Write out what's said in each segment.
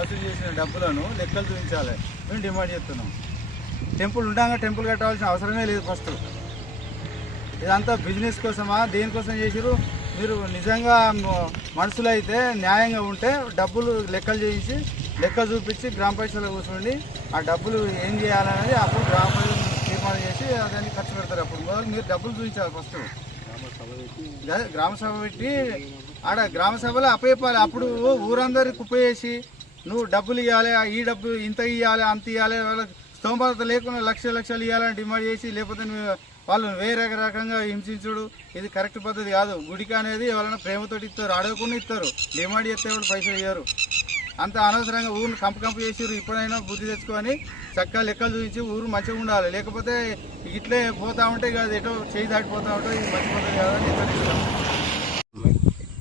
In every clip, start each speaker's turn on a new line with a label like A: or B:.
A: వసూలు చేసిన డబ్బులను లెక్కలు చూపించాలి. మేము డిమాండ్ చేస్తున్నాం. టెంపుల్ ఉండగా టెంపుల్ కట్టవలసిన అవసరమే లేదు ఫస్ట్. ఇదంతా బిజినెస్ కోసమా? దేనికోసం చేసిరు మీరు నిజంగా మనసులో అయితే న్యాయంగా ఉంటే డబ్బులు లెక్కలు చేయించి లెక్క చూపించి గ్రామ పంచాయతీలో కూర్చోండి. ఆ డబ్బులు ఏం చేయాలనేది అప్పుడు గ్రామ పంచాయతీ తీర్మానం చేసి దాన్ని ఖర్చు పెడతారు అప్పుడు. మొదలు మీరు డబ్బులు చూపించాలి ఫస్ట్. గ్రామసభ గ్రామ సభ పెట్టి ఆడ గ్రామ సభలో అప్పుడు ఊరందరికి కుప్ప చేసి నువ్వు డబ్బులు ఇవ్వాలి ఈ డబ్బు ఇంత ఇవ్వాలి అంత ఇవ్వాలి వాళ్ళకి స్తోమత లేకుండా లక్ష లక్షలు ఇవ్వాలని డిమాండ్ చేసి లేకపోతే వాళ్ళు వేరే రకంగా హింసించుడు. ఇది కరెక్ట్ పద్ధతి కాదు. గుడికి అనేది ఎవరైనా ప్రేమతోటి ఇస్తారు అడగకుండా ఇస్తారు. డిమాండ్ చేస్తే వాళ్ళు పైసలు ఇవ్వరు అంత అనవసరంగా ఊరిని కంప కంప చేసిరు ఇప్పుడైనా బుద్ధి తెచ్చుకొని చక్కగా లెక్కలు చూపించి ఊరు మంచిగా ఉండాలి. లేకపోతే ఇట్లే పోతా ఉంటే కాదు ఎటో చేయి దాటిపోతా ఉంటే ఇది మంచి పద్ధతి కాదని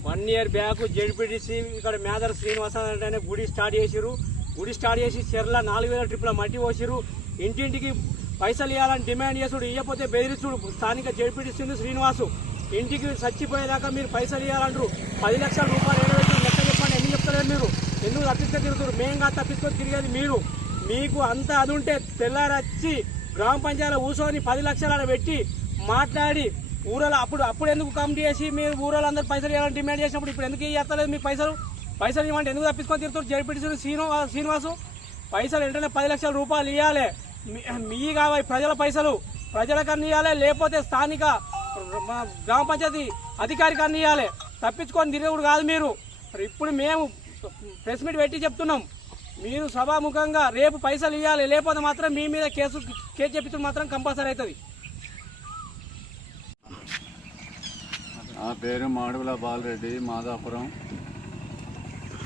B: వన్ ఇయర్ బ్యాక్ జడ్పీటీసీ ఇక్కడ మేదర్ శ్రీనివాస అంటే గుడి స్టార్ట్ చేసిరు గుడి స్టార్ట్ చేసి చెర్ల నాలుగు వేల ట్రిప్ల మట్టి పోసిరు ఇంటింటికి పైసలు ఇవ్వాలని డిమాండ్ చేసుడు ఇవ్వకపోతే బెదిరిచుడు స్థానిక జడ్పీటీసీని శ్రీనివాసు. ఇంటికి చచ్చిపోయేదాకా మీరు పైసలు ఇవ్వాలంటారు పది లక్షల రూపాయలు ఎగబెట్టి లెక్క చెప్పండి. ఎన్ని చెప్తలేరు మీరు? ఎందుకు తప్పిస్తే తిరుగుతారు? మేము కాదు తప్పించుకొని తిరిగేది మీరు. మీకు అంత అది ఉంటే తెల్లారచ్చి గ్రామ పంచాయతీలో కూర్చొని పది లక్షలు ఆడ పెట్టి మాట్లాడి ఊరలో అప్పుడు అప్పుడు ఎందుకు కమిటీ చేసి మీరు ఊరలో అందరు పైసలు ఇవ్వాలని డిమాండ్ చేసినప్పుడు ఇప్పుడు ఎందుకు ఇవ్వలేదు మీ పైసలు? పైసలు ఇవ్వండి ఎందుకు తప్పించుకొని తిరుగుతారు జడిపిటి శ్రీను శ్రీనివాసు? పైసలు వెంటనే పది లక్షల రూపాయలు ఇవ్వాలి మీ- కావాలి ప్రజల పైసలు. ప్రజల కన్నా ఇవ్వాలి లేకపోతే స్థానిక గ్రామ పంచాయతీ అధికారికి అన్నీ ఇవ్వాలి తప్పించుకొని తిరుగుడు కాదు మీరు. ఇప్పుడు మేము ప్రెస్ మీట్ పెట్టి చెప్తున్నాం. మీరు సభాముఖంగా రేపు పైసలు ఇవ్వాలి లేకపోతే మాత్రం మీ మీద కేసు కేసు చెప్పించడం మాత్రం కంపల్సరీ అవుతుంది.
C: నా పేరు మాడుగుల బాలరెడ్డి మాదాపురం.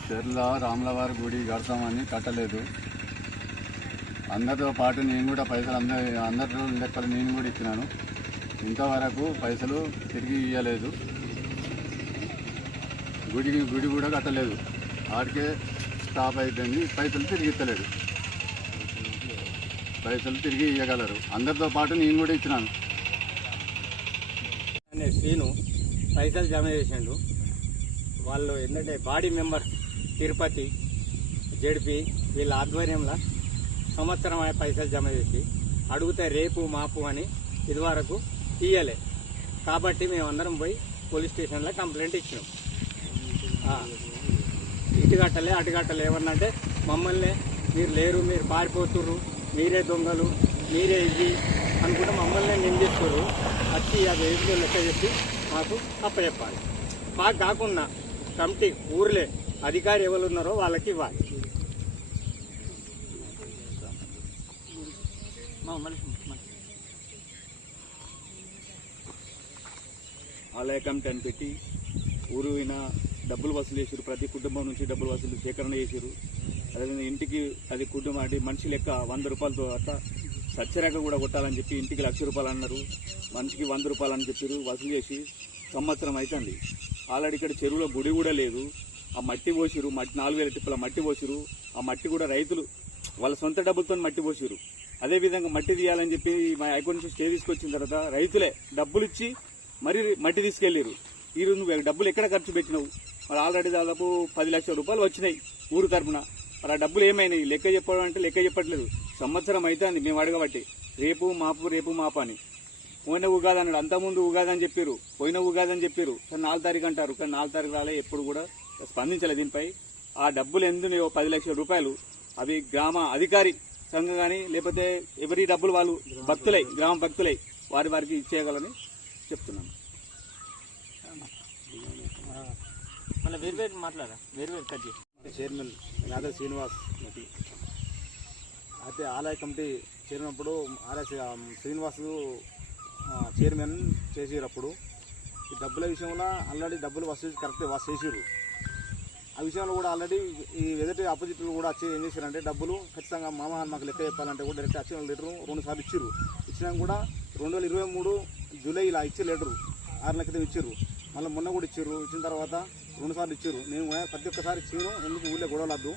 C: చెర్ల రాములవారి గుడి కడతామని కట్టలేదు. అందరితో పాటు నేను కూడా పైసలు అందరి అందరి లెక్కలు నేను కూడా ఇచ్చినాను. ఇంతవరకు పైసలు తిరిగి ఇవ్వలేదు గుడికి గుడి కూడా కట్టలేదు. ఆడికే స్టాప్ అయిపోయింది. పైసలు తిరిగి ఇస్తలేడు పైసలు తిరిగి ఇవ్వగలరు అందరితో పాటు నేను కూడా ఇచ్చినాను.
B: అనే పైసలు జమ చేసిండు. వాళ్ళు ఏంటంటే బాడీ మెంబర్ తిరుపతి జడిపి వీళ్ళ ఆధ్వర్యంలో సంవత్సరం అయ్యే పైసలు జమ చేసి అడుగుతే రేపు మాపు అని ఇదివరకు తీయలే కాబట్టి మేమందరం పోయి పోలీస్ స్టేషన్లో కంప్లైంట్ ఇచ్చినాం. ఆ, ఇటు కట్టలే అటు కట్టలే. ఏమన్నంటే మమ్మల్ని మీరు లేరు మీరు పారిపోతుర్రు మీరే దొంగలు మీరే ఇవి అనుకుంటే మమ్మల్ని నిందిస్తున్నారు వచ్చి అది ఏదో లెక్క చేసి మాకు అప్పచెప్పాలి మాకు కాకుండా కమిటీ ఊర్లే అధికారి ఎవరు ఉన్నారో వాళ్ళకి ఇవ్వాలి.
D: ఆలయ కమిటీ అని పెట్టి ఊరు అయినా డబ్బులు వసూలు చేసారు ప్రతి కుటుంబం నుంచి డబ్బులు వసూలు సేకరణ చేసారు అదేవిధంగా ఇంటికి అది కుటుంబం అంటే మనిషి లెక్క వంద రూపాయలతో అట్లా సత్యరేఖ కూడా కొట్టాలని చెప్పి ఇంటికి లక్ష రూపాయలు అన్నారు. మనిషికి వంద రూపాయలు అని చెప్పారు. వసూలు చేసి సంవత్సరం అవుతుంది ఆల్రెడీ ఇక్కడ చెరువులో గుడి కూడా లేదు. ఆ మట్టి పోసిరు. మట్టి నాలుగు వేల టిప్పుల మట్టి పోసిరు. ఆ మట్టి కూడా రైతులు వాళ్ళ సొంత డబ్బులతో మట్టి పోసిరు. అదేవిధంగా మట్టి తీయాలని చెప్పి మా హైకోర్టు నుంచి స్టే తీసుకొచ్చిన తర్వాత రైతులే డబ్బులు ఇచ్చి మరి మట్టి తీసుకెళ్ళారు. ఈరోజు నువ్వు డబ్బులు ఎక్కడ ఖర్చు పెట్టినావు? మరి ఆల్రెడీ దాదాపు పది లక్షల రూపాయలు వచ్చినాయి ఊరు తరపున. మరి ఆ డబ్బులు ఏమైనాయి? లెక్క చెప్పడం అంటే లెక్క చెప్పట్లేదు. సంవత్సరం అవుతుంది మేము అడగబట్టి. రేపు మాపు రేపు మాపు అని. పోయిన ఉగాది అన్నాడు అంతకుముందు ఉగాది అని చెప్పారు పోయిన ఉగాది అని చెప్పారు కానీ నాలుగు తారీఖు అంటారు. కానీ నాలుగు తారీఖు రాలే ఎప్పుడు కూడా స్పందించలేదు దీనిపై. ఆ డబ్బులు ఎందుకు పది లక్షల రూపాయలు. అవి గ్రామ అధికారి సంఘం కానీ లేకపోతే ఎవరి డబ్బులు వాళ్ళు భక్తులై గ్రామ భక్తులై వారి వారికి ఇచ్చేయగలని చెప్తున్నాను.
B: మళ్ళీ వేరు వేరు మాట్లాడా వేరు వేరు కట్
E: చైర్మన్ యాదవ్ శ్రీనివాస్ అయితే ఆలయ కమిటీ చేరినప్పుడు ఆలయ శ్రీనివాసు చైర్మన్ చేసేటప్పుడు ఈ డబ్బుల విషయంలో ఆల్రెడీ డబ్బులు వసూలు కరెక్ట్ వసూ చేసిర్రు. ఆ విషయంలో కూడా ఆల్రెడీ ఈ ఎదుటి అపోజిట్లు కూడా వచ్చి ఏం చేశారంటే డబ్బులు ఖచ్చితంగా మామ మాకు లెక్క చెప్పాలంటే కూడా డైరెక్ట్ వచ్చిన లీటరు రెండు సార్లు ఇచ్చారు ఇచ్చినా కూడా రెండు వేల ఇరవై మూడు జూలై ఇలా ఇచ్చే లీటరు ఆరు నెలల క్రితం ఇచ్చిర్రు. మళ్ళీ మొన్న కూడా ఇచ్చారు ఇచ్చిన తర్వాత రెండు సార్లు ఇచ్చారు నేను ప్రతి ఒక్కసారి ఇచ్చాను ఎందుకు ఊళ్ళో గొడవలద్దు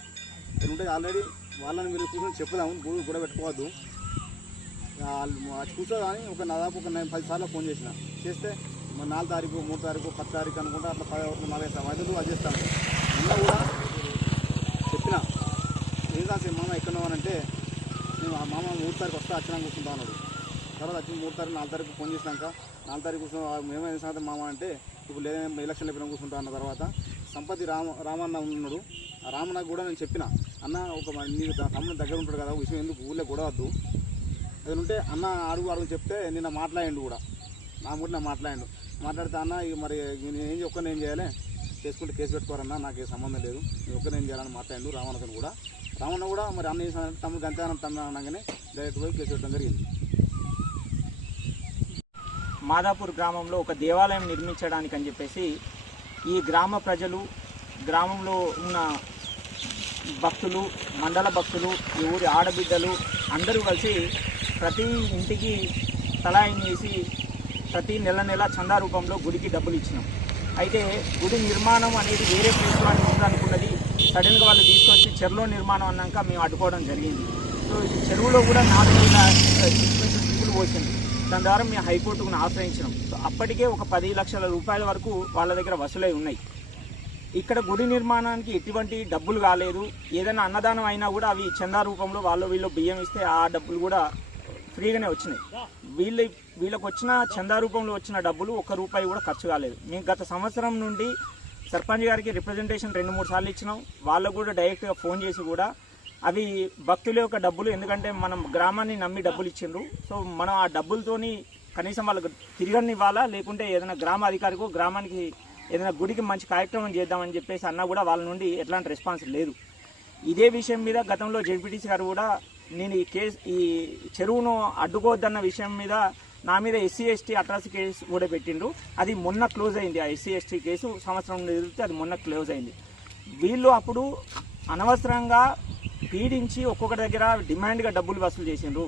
E: ఉంటే ఆల్రెడీ వాళ్ళని మీరు కూర్చొని చెప్పుదాము గూడు కూడా పెట్టుకోవద్దు. కూర్చోగాని ఒక దాదాపు ఒక నేను పది సార్లు ఫోన్ చేసిన. చేస్తే మరి నాలుగు తారీఖు మూడు తారీఖు పది తారీఖు అనుకుంటా అట్లా పది అవుతుంది మాకు మద్దతు అది చేస్తాను. నిన్న కూడా చెప్పిన ఏంటంటే మామ ఎక్కడ ఉన్నానంటే నేను ఆ మామ మూడు తారీఖు వస్తా వచ్చినా కూర్చుంటా అన్నాడు. తర్వాత వచ్చి మూడు తారీఖు నాలుగు తారీఖు ఫోన్ చేసినాక నాలుగు తారీఖు కూర్చున్నా మేమే సంగతి మామ అంటే ఇప్పుడు లేదా ఎలక్షన్ లేపినా కూర్చుంటా అన్న తర్వాత సంపతి రామ రామన్న ఉన్నాడు. ఆ కూడా నేను చెప్పిన అన్న ఒక మ- నీ తమ్ముడు దగ్గర ఉంటాడు కదా విషయం ఎందుకు ఊళ్ళో గొడవద్దు అది ఉంటే అన్న అడుగు అడుగు చెప్తే నిన్న మాట్లాడిండు కూడా. నా కూడా నా మాట్లాడిండు. మాట్లాడితే అన్న ఇక మరి నేను ఏం ఒక్కరిని ఏం చేయాలి? చేసుకుంటే కేసు పెట్టుకోరన్నా నాకు ఏ సంబంధం లేదు. నేను ఒక్కరిని ఏం చేయాలని మాట్లాడిండు రావణతో కూడా. రామన్న కూడా మరి అన్న చేసిన తమ్ముడు అంతే తమ్ముడు అనగానే డైరెక్ట్ పోయి కేసు పెట్టడం జరిగింది.
F: మాదాపూర్ గ్రామంలో ఒక దేవాలయం నిర్మించడానికి అని చెప్పేసి ఈ గ్రామ ప్రజలు గ్రామంలో ఉన్న భక్తులు మండల భక్తులు ఈ ఊరి ఆడబిడ్డలు అందరూ కలిసి ప్రతి ఇంటికి తలాయిని వేసి ప్రతి నెల నెల చందా రూపంలో గుడికి డబ్బులు ఇచ్చినాం. అయితే గుడి నిర్మాణం అనేది వేరే ప్లేస్లో అని ఉందనుకున్నది సడన్గా వాళ్ళు తీసుకొచ్చి చెరువులో నిర్మాణం అన్నాక మేము అడ్డుకోవడం జరిగింది. సో ఈ చెరువులో కూడా నాలుగు వేల ఇంచుమించు పోసింది. దాని ద్వారా మేము హైకోర్టుకు ఆశ్రయించినాం. సో అప్పటికే ఒక పది లక్షల రూపాయల వరకు వాళ్ళ దగ్గర వసూలై ఉన్నాయి. ఇక్కడ గుడి నిర్మాణానికి ఎటువంటి డబ్బులు కాలేదు. ఏదైనా అన్నదానం అయినా కూడా అవి చందా రూపంలో వాళ్ళు వీళ్ళు బియ్యం ఇస్తే ఆ డబ్బులు కూడా ఫ్రీగానే వచ్చినాయి. వీళ్ళ వీళ్ళకి వచ్చిన చందా రూపంలో వచ్చిన డబ్బులు ఒక్క రూపాయి కూడా ఖర్చు కాలేదు. మేము గత సంవత్సరం నుండి సర్పంచ్ గారికి రిప్రజెంటేషన్ రెండు మూడు సార్లు ఇచ్చినాం. వాళ్ళకు కూడా డైరెక్ట్గా ఫోన్ చేసి కూడా అవి భక్తుల యొక్క డబ్బులు ఎందుకంటే మనం గ్రామాన్ని నమ్మి డబ్బులు ఇచ్చిండ్రు. సో మనం ఆ డబ్బులతోని కనీసం వాళ్ళకు తిరగని ఇవ్వాలా లేకుంటే ఏదైనా గ్రామ అధికారికో గ్రామానికి ఏదైనా గుడికి మంచి కార్యక్రమం చేద్దామని చెప్పేసి అన్నా కూడా వాళ్ళ నుండి ఎట్లాంటి రెస్పాన్స్ లేదు. ఇదే విషయం మీద గతంలో జడ్పీటీసీ గారు కూడా నేను ఈ కేసు ఈ చెరువును అడ్డుకోవద్దన్న విషయం మీద నా మీద ఎస్సీ ఎస్టీ అట్రాసిటీ కేసు కూడా పెట్టిండ్రు. అది మొన్న క్లోజ్ అయింది. ఆ ఎస్సీ ఎస్టీ కేసు సంవత్సరం నుండి ఎదిరితే అది మొన్న క్లోజ్ అయింది. వీళ్ళు అప్పుడు అనవసరంగా పీడించి ఒక్కొక్క దగ్గర డిమాండ్గా డబ్బులు వసూలు చేసిండ్రు.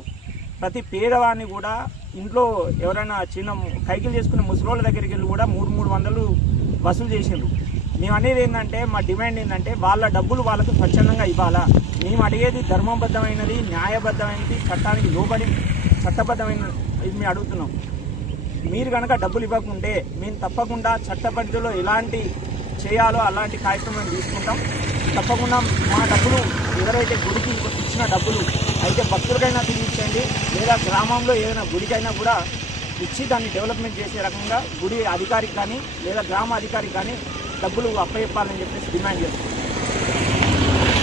F: ప్రతి పేదవాడిని కూడా ఇంట్లో ఎవరైనా చిన్న కైకిలు చేసుకునే ముసలోళ్ళ దగ్గరికి వెళ్ళి కూడా మూడు మూడు వందలు వసూలు చేసిండ్రు. మేము అనేది ఏంటంటే మా డిమాండ్ ఏంటంటే వాళ్ళ డబ్బులు వాళ్ళకు స్వచ్ఛందంగా ఇవ్వాలా. మేము అడిగేది ధర్మబద్ధమైనది న్యాయబద్ధమైనది చట్టానికి లోబడి చట్టబద్ధమైన ఇది మేము అడుగుతున్నాం. మీరు కనుక డబ్బులు ఇవ్వకుంటే మేము తప్పకుండా చట్ట పరిధిలో ఎలాంటి చేయాలో అలాంటి కార్యక్రమం తీసుకుంటాం. తప్పకుండా మా డబ్బులు ఎవరైతే గుడికి ఇచ్చిన డబ్బులు అయితే భక్తులకైనా తిరిగి ఇచ్చేయండి లేదా గ్రామంలో ఏదైనా గుడికైనా కూడా ఇచ్చి దాన్ని డెవలప్మెంట్ చేసే రకంగా గుడి అధికారికి కానీ లేదా గ్రామ అధికారికి కానీ డబ్బులు అప్పచెప్పాలని చెప్పేసి డిమాండ్ చేస్తున్నాం.